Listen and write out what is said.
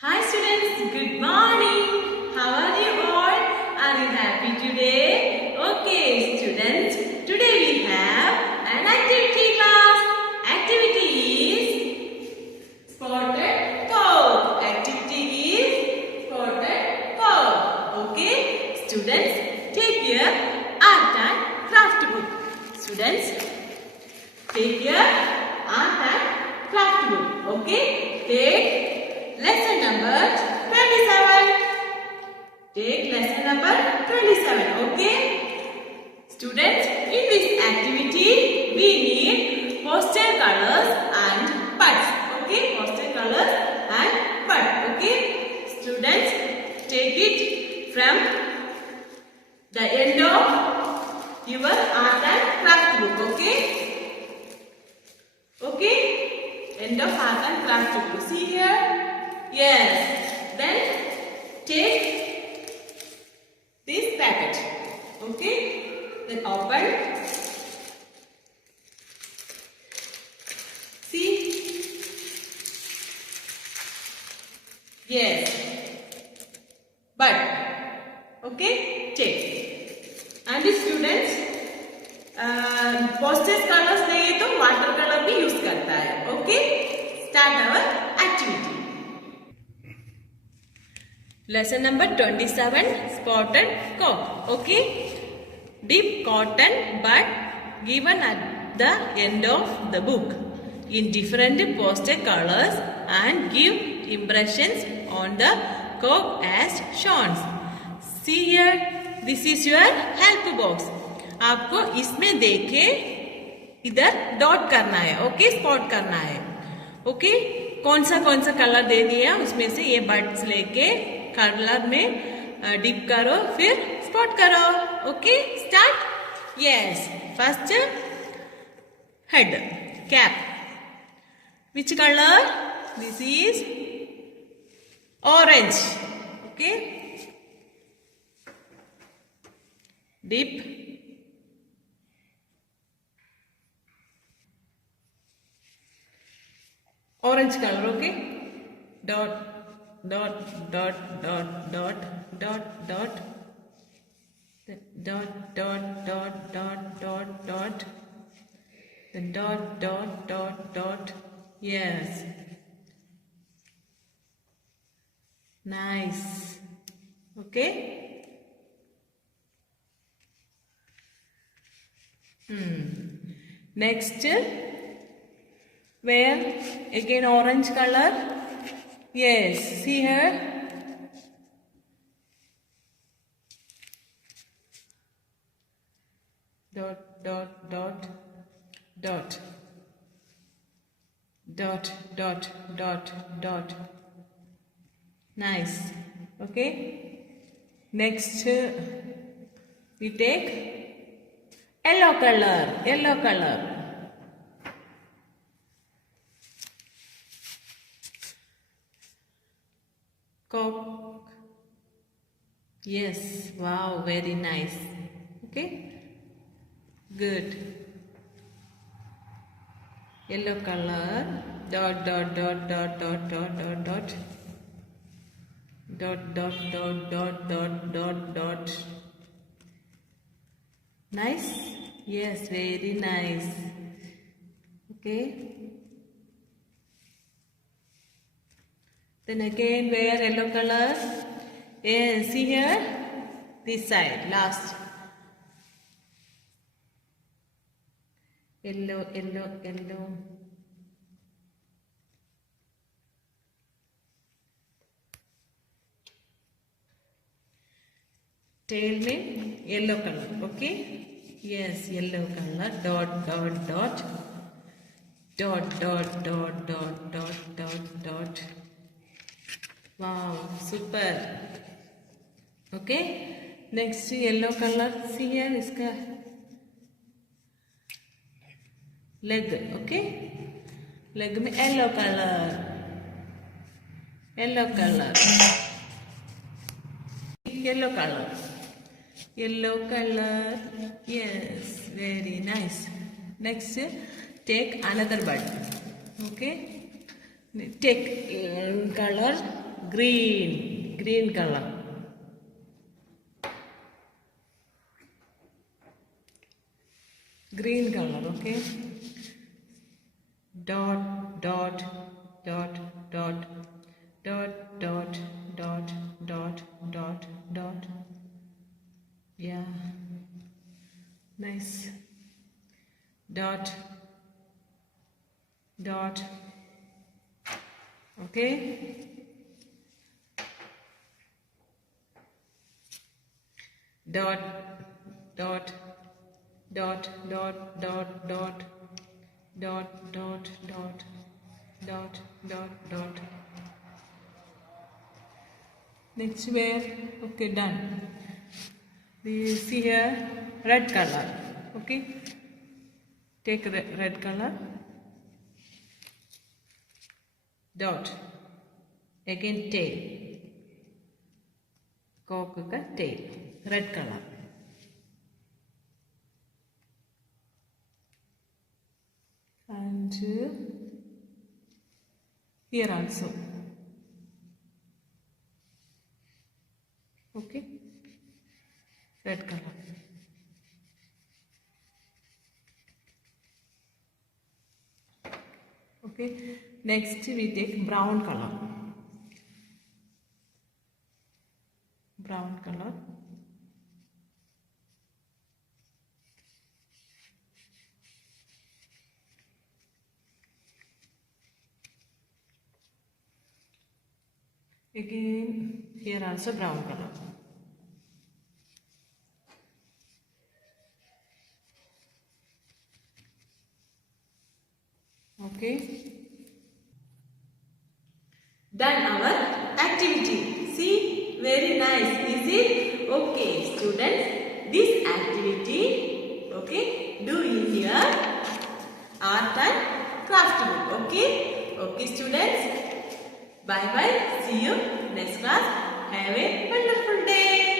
Hi students, good morning. How are you all? Are you happy today? Okay students, today we have an activity class. Activity is spotted cow. Activity is spotted cow. Okay students, take your art and craft book. Students, take your art and craft book. Okay, take lesson number 27. Take lesson number 27. Okay. Students, in this activity, we need pastel colors and buds. Okay. Pastel colors and buds. Okay. Students, take it from the end of your art and craft book. Okay. Okay. End of art and craft book. See here. Yes. Then take this packet. Okay. Then open. See. Yes. But okay. Take. And the students pastel colors नहीं तो water color भी use करता है. Okay. Start our activity. Lesson number 27, spotted cock. Okay. Dip cotton bud given at the end of the book in different pastel colors and give impressions on the cock as shown. See here, this is your help box. आपको इसमें देखे इधर dot करना है. Okay, spot करना है. Okay, कौन सा कलर दे दिया उसमें से ये बर्ड्स लेके कलर में डिप करो फिर स्पॉट करो. Okay, start. Yes, first head cap. Which colour? This is orange. Okay, dip orange color. Okay, dot dot dot dot dot dot dot dot dot dot dot dot dot then dot dot dot dot. Yes, nice. Okay. Next, where again orange color. Yes, see here. Dot dot dot dot dot dot dot dot. Nice. Okay. Next we take yellow color. Yellow color. Cock. Yes, wow, very nice. Okay, good. Yellow color. Dot dot dot dot dot dot dot dot dot dot dot dot dot dot dot. Nice. Yes, very nice. Okay. Then again where yellow color? Yes, see here, this side, last. Yellow, yellow, yellow. Tail में yellow color. Okay. Yes, yellow color. Dot dot dot dot dot dot dot dot dot dot. Wow, super. Okay, next yellow color. See here, इसका leg. Okay, leg में yellow color. Yellow color. Yellow color. Yellow color. Yes, very nice. Next, take another bud. Okay, take color green color. Green color, okay. Dot, dot, dot, dot, dot, dot, dot, dot, dot, dot. Yeah, nice. Dot, dot, okay. Dot, dot, dot, dot, dot, dot, dot, dot, dot, dot, dot, dot. Next where? Okay, done. We see here red color. Okay, take red color. Dot. Again tail. Cock tail. Red color. And here also. Okay, red color. Okay, next we take brown color. Brown color. Again, here also brown color. Okay. Done our activity. See, very nice, is it? Okay, students, this activity, okay, do in your art and craft book. Okay. Okay, students. Bye bye. See you next class. Have a wonderful day.